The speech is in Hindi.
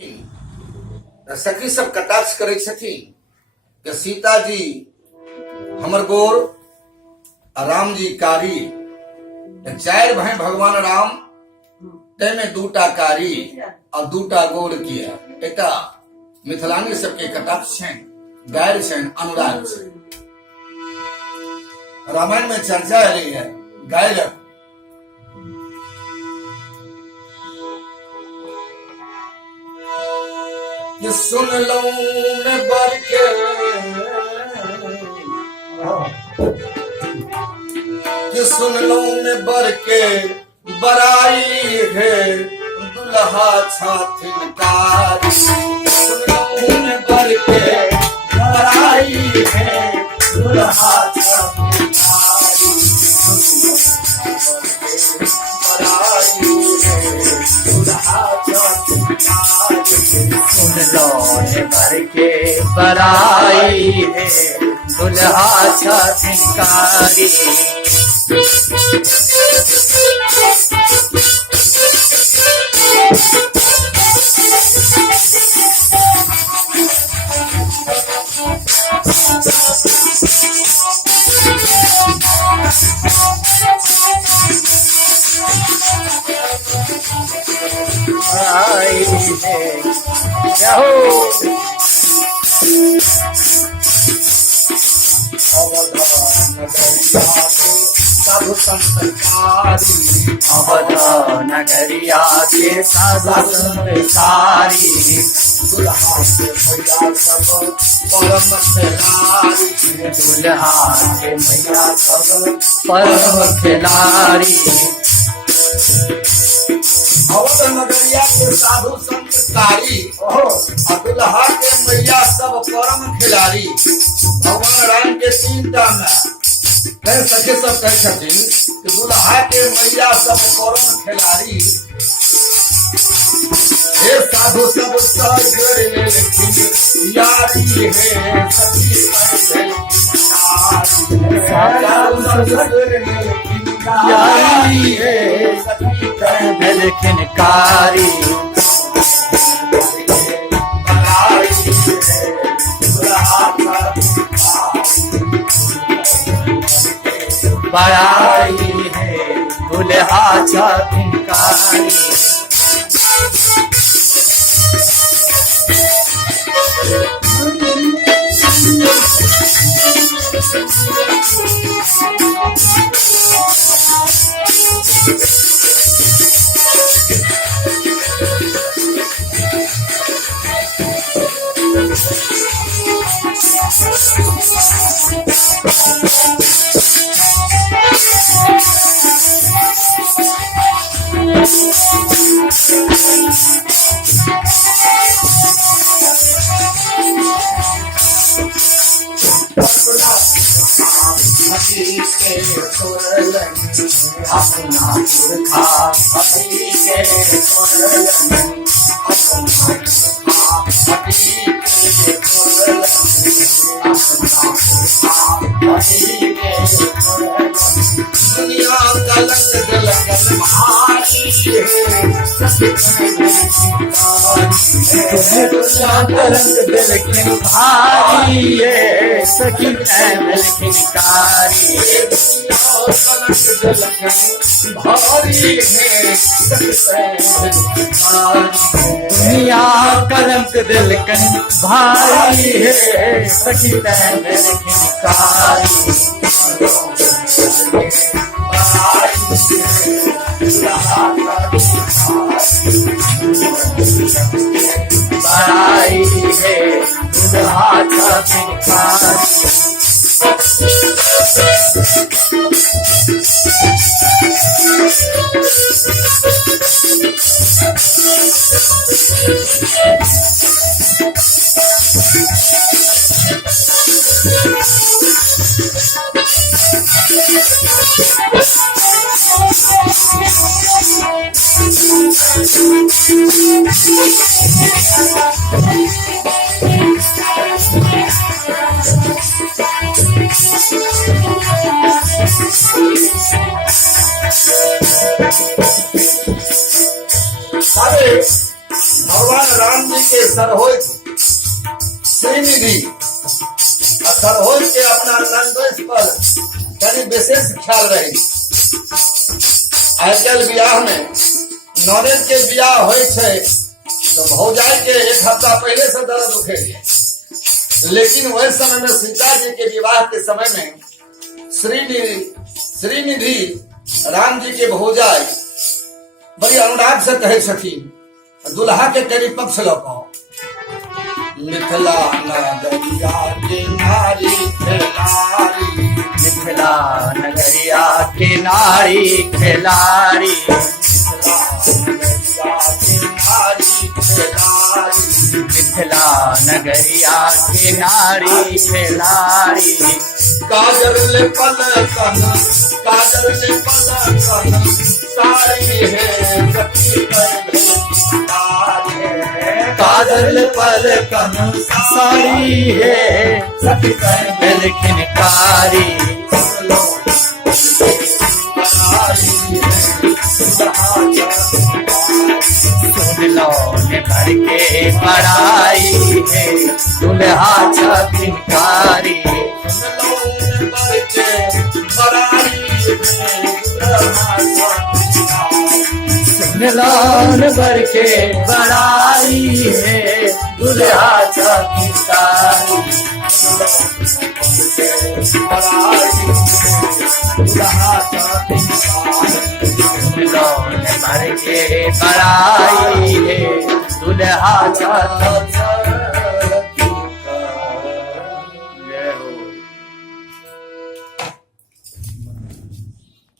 सखी सब कटाक्ष करे छथिन कि सीता जी हमर गोर राम जी कारी, चार भाई भगवान राम तैमे दूटा कारी और दूटा गोर किया। एटा मिथिलानी सबके कटाक्ष छनि, गारि छनि, अनुराग छनि। रामायण में चर्चा एलै है गायरक। कि सुन लो मैं बर के, कि सुन लो मैं बर के बराई है दुल्हा छाथिन कारी। सुन लो मैं बर के बराई है दुल्हा छाथिन कारी। सुन लो ने भर के बराई है दुल्हा छातिनकारी। आई है साधु संस्कारी, अवध नगरिया के साधु संस्कारी। दुल्हा के मैया सब परम खिलारी। दुल्हा के मैया सब परम खिलारी। अवध नगरिया के साधु संस्कारी और दुल्हा के मैया सब परम खिलारी। भगवान राम के तीनटा में कह सके सब कह छथिन कि दुल्हा के मैया सब परम खिलारी। हे साधु सब यारी है सखी यारी है सखी खिनकारी। बड़ाई है दुल्हा छातिनकारी। अपना पुरखा पति के सोरलन, अपना पुरखा पति के सोरलन, अपना पुरखा पति के सोरलन। दुनिया कलंक गलगल भारी है दुनिया कलंक दिल किन भारी है सखी दिल खिनकारी। दुनिया कलंक दिल कन भारी है सखी दिल खिनकारी। बड़ाई है दुल्हा छातिनकारी। भगवान राम जी के सरहोत श्रीनिधि और सरहोत के अपना नंदोष पर कभी विशेष ख्याल रहे। आजकल बियाह में नॉलेज के बियाह होय छे तो भौजाई के एक हफ्ता पहले से दर्द उठे, लेकिन वह समय में सीता जी के विवाह के समय में श्रीनिधि राम जी के भौजाई बड़ी अनुराग से कहे सखी दुल्हा के करीब पक्ष लौको। मिथिला नगरिया के नारी खिलाड़ी, मिथिला नगरिया के नारी खिलाड़ी, मिथिला नगरिया के नारी खिलाड़ी। काजल पलकन साड़ी है सखी काजल पलकन साड़ी है सखी बिलखिन कारी। सुन लो ने भर के बड़ाई है दुल्हा छतिनकारी। मिलान भर के बड़ाई है दुल्हा छतिनकारी। मिलान भर के बड़ाई है दुल्हा छतिनकारी।